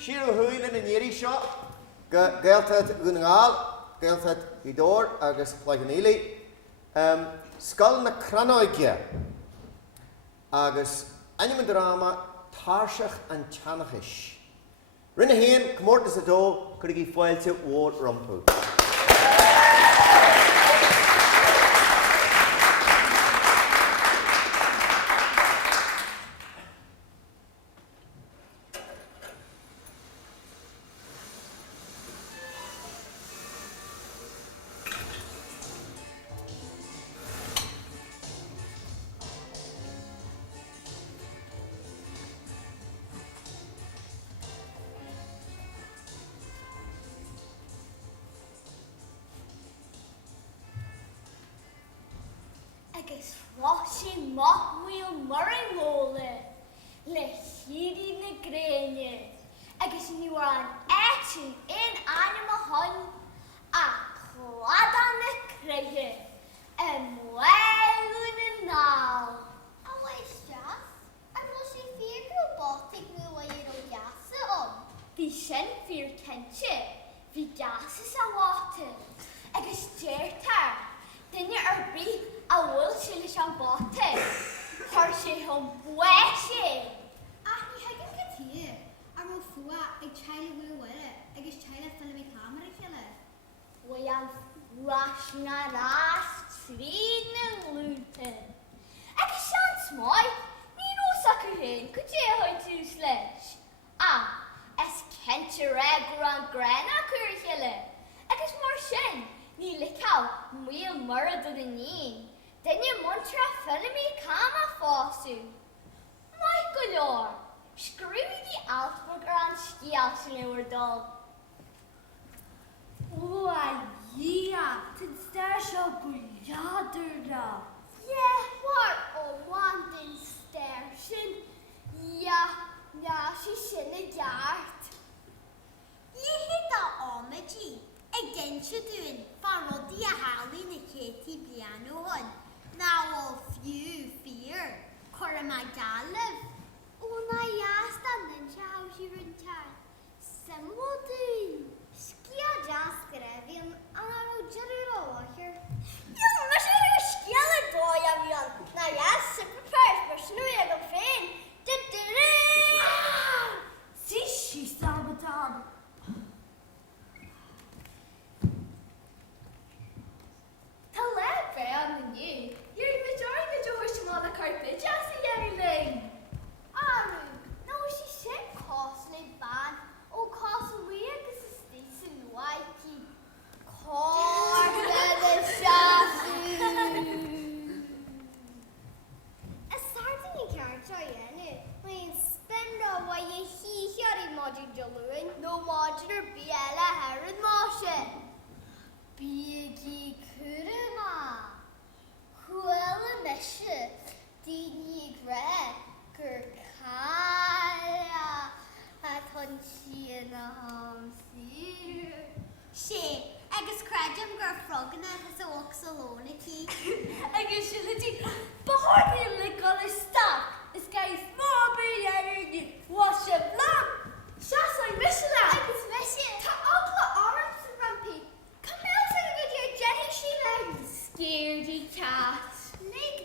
Siar Huil in Yeri shop, Gelted Gunal, Gelted Hidor, Agus Plaganili, Skull na Cranoigia, Agus Animal Drama, Tarshach and Chanachish. Rinne heen, Comortus Ado, could he foil to Ward Rumpu. Agus washing mock wheel murray mole, le hiri na graine. Agus you are an action in animal hun, a clada na crege, and well now. Always just, I'm losing fear robotic new way to gas on. The shen fear tenche, the gas is a water. Agus jertar, then you are be. A will she shall bought it. Hershey home washy. Ach, you haven't get here. I will fool a child will wear it. I guess child follow me camera killer. We have Rashna Rash, Sweden, Luton. I guess sounds my. Me no sucker in. Could you hold two sledge? Ah, as Kent regular grana curricula. I guess more shin. Ni lick out, meal murder the knee. Then you mantra filmy kama fosu. My galore, screw the Alsburger and skias in our dog. Oh, yeah, it's there so good. Yeah, what a wanting station. Yeah, she's in the yard. You hit the omagy. Again, you're doing Farodia Howley in a Katie piano one. Now all few fear. Coramagaliv. Oh, na asked and then how she run time. Somebody. Skia just grabbing and I will general here. You must have a skeleton boy of young. Now, yes, prepare for Snowy of Fame. See, she's sabotage. No, she said costly bad. Oh, costly this is decent whitey. A starting you can't try it. When spend away a he modular No modular Biela Herod Moshe. Biggie Kuruma. Huela Mesha. Dini Greg. Kaya. Atonchina Homsi. She. I guess Crajam got frog and has a walk alone. I guess you'll let but hardly like all this stuff. This guy's more be wash a blood. Just like missing I that. was missing. Ta Uncle Arms and Rumpy. Come out and get your Jenny Sheila. Scaredy cat. Nick.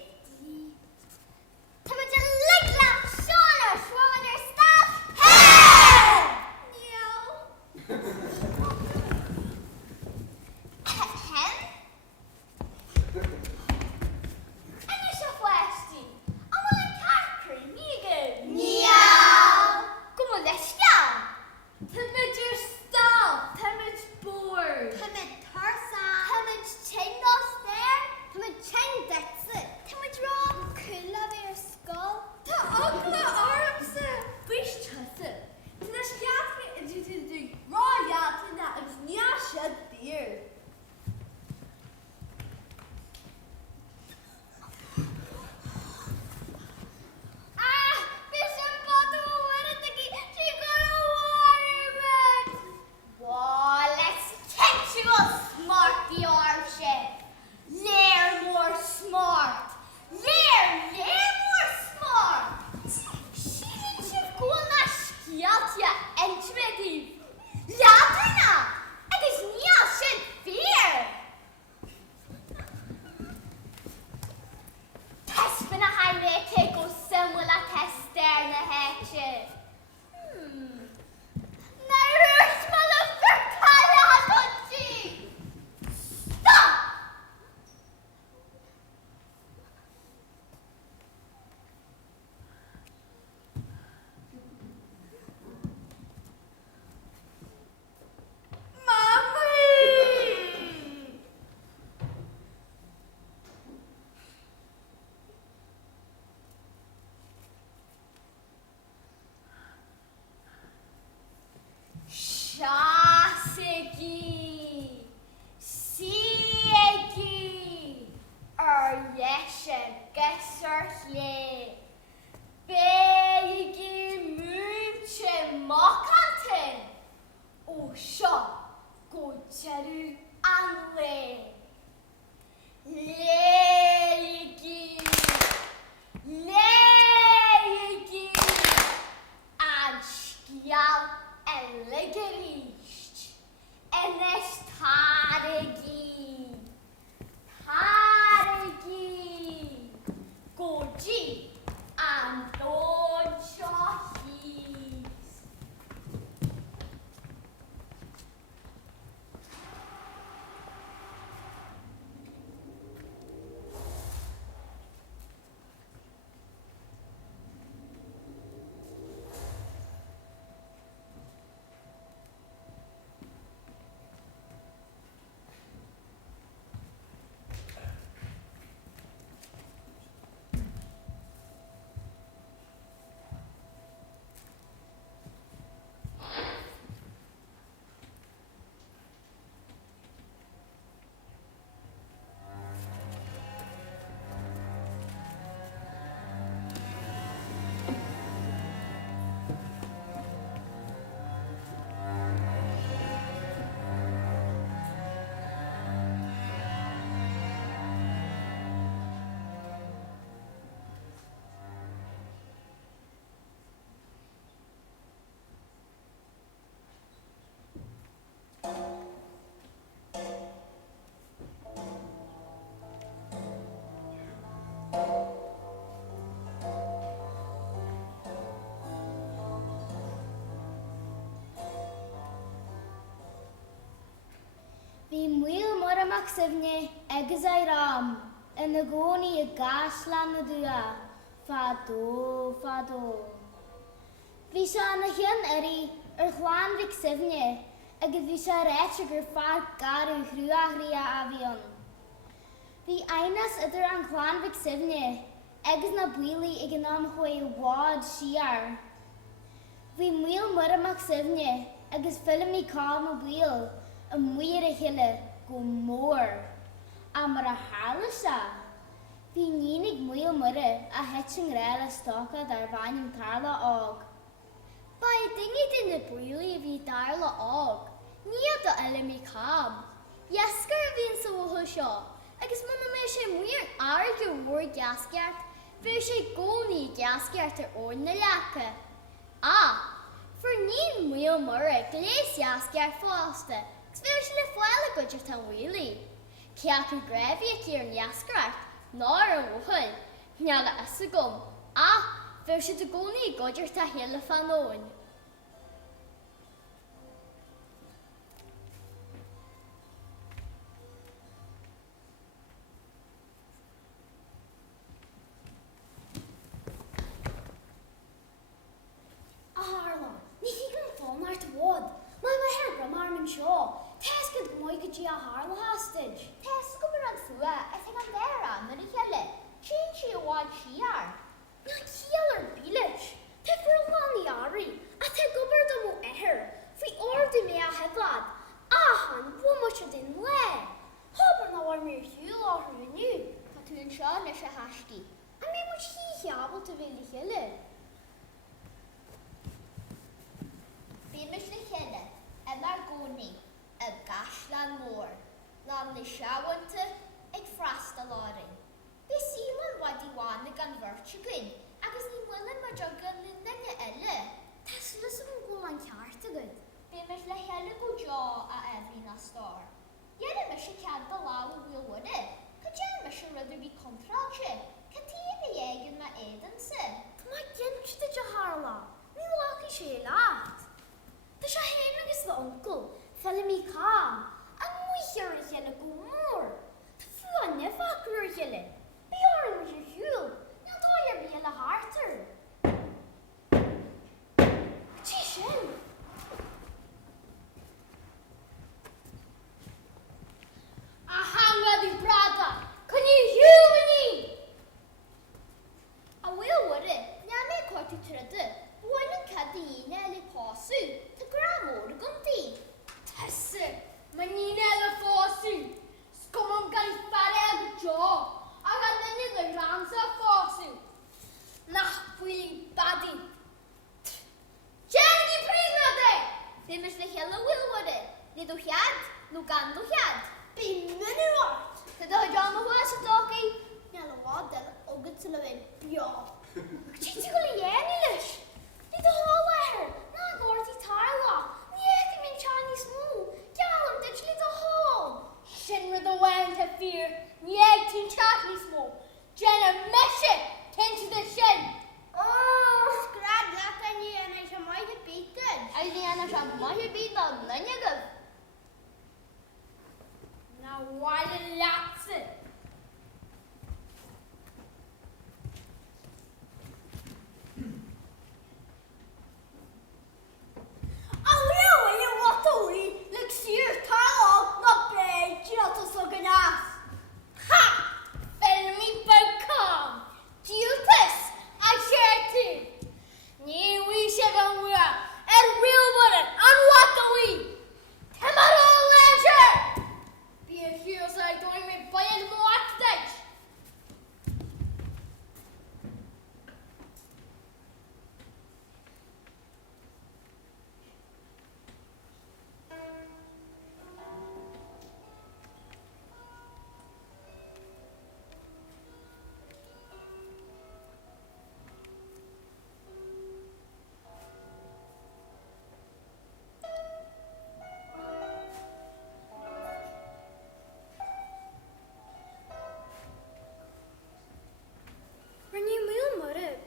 Come on, lick that Shauna, Schwander stuff. Hey! No. Siasigi, Siegi, Yeshe Gesserle, Beigi Munche Mokanten, Osha, Gocheru Anle, Leigi, Leigi, Anskial Elegericht, Enes Taregi, Taregi, Goji, and Don Shahis. Bhí muil mar amach sibne agus é ram, in na gcónaí a gaslan na dua, fadó. Bhí se na chin irí chláán bhíc sibne, agus bhí se réite gur fad garú chrúachraí a bhíon. Bhí ainas idir an chláán bhíc sibne, agus na builí ag an am chuí bhád siar. Bhí muil mar amach sibne, agus filmí cá na buil, a muir a hiile go mór. A mar a hála se, bhí nínig muil mure a heting réile stocha dar bhainnim tarla ág. Ba I dingi din na builí bhí darla ág, níad a eile cab. Iescar a bhíon sa bhutha seo, agus mana mé sé muir airg go bhór gasceart, bhí sé gcónaí gasceart ar ón na lecha. For níon muil mure gléis gasceart fásta, Sfeir le fáile goidir tan bhuilí. Ceacu greibhí a cíar neascart, náir an bhuchail, neala asa gom, bhir si do gcónaí goidir tá héile fanóin. Harla, ní higan fón ar ta bhd. Má heir bramarmin seo. Tess go móid go dtí a Harla hostage. Tess go mar an fua a ag an dera na ni heile. Sin si a bháid siar. Na cíal ar bílis. Te fur láni ári, a te gobar do mó ehir. Fí ordi mé a heblad. Han, bhfuil se din le. Hobar na war mér hiúil áhar iniu. Tá tú an seo leis a hasci. A mé mu hí heabal te bhé li heile. Bhí mis le chéile mar gcónaí a gaslan mór, lá na seabhainte ag freasta láirin. Bhí Simon bhaidí bhána gan bhirrte agus ní bhfuil mar jogan na nunne eile. Tess lis an ggóil an ceart agad. Bhí mis le chéile go deá a ehrí na stór. Dhéanam mis sé cead do lá a bhfuil wada, go dean mis sé ruidir bhí contrailte, catí a dhéigean na éidansa. Tá má ginste de Harla. Ní láci sé láat. Tá sé héin agus bh oncle, fellimí cá. An muoir a chéile go mór. Tá fu an nefacrú a chéile. Bí orm sé hiúil, ná dáir bí le hartar. Tí sin. A hangad I brada, can you hear me? A bhfuil wada, neam é cuairtú tride, bhhain an cad daoine le pású, tá gra mór a gomtaí. Nid o hiad, no gan o hiad. Bí minuart. Tyd o John o hwas o dogi. Nel o wadel o gyda yn bio. Ti ti gwyli ieni lys? Nid o hola her, na gordi tarla. Niet i min chani smu. Galam dych lid o hol. Sin with the wind to fear, nieg ti'n chatni small. Jenna mission, into the shin. Sgrad lata ni yn eisiau mai y beigen. Ay di ana siya bumahi bidon. Nanyagab. Now why the lapse?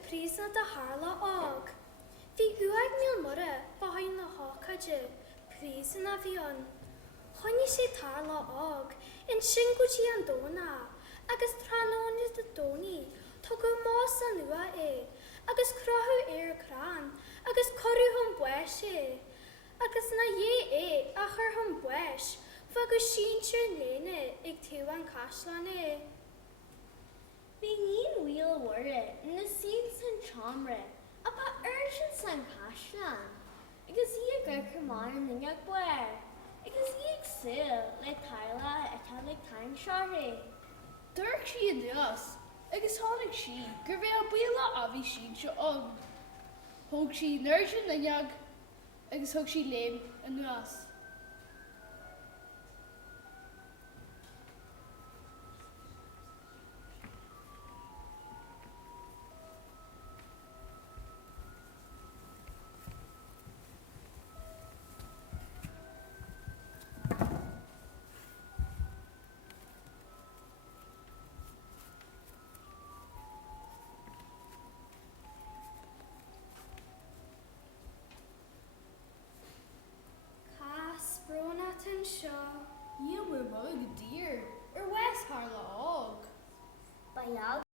Prisa da harla og. Vi uag mil mora behind the hawkaje. Prisa na vion. Honi se tarla og. In shinguchi andona. Agus tranoni de doni. Togo mosa nua e. Agus krahu kran. Agus koru hum bweshe. Agus na ye e achar hum bwesh. Fagus shinche nene ig tuan kashlane. Bí níon wheel wore na síl san chomre, apa urgent san cashlan. Agus í a gurkur mar na nyag buer. Agus í ag sil le taila etalig time shari. Dirk si yn dios, agus hánig si, gur bhé a bíla a bhí si se og. Hog si nursin na nyag, agus hog si leim yn nuas. Bronat and Shaw. Ie, we're bug dear. West Harlaw.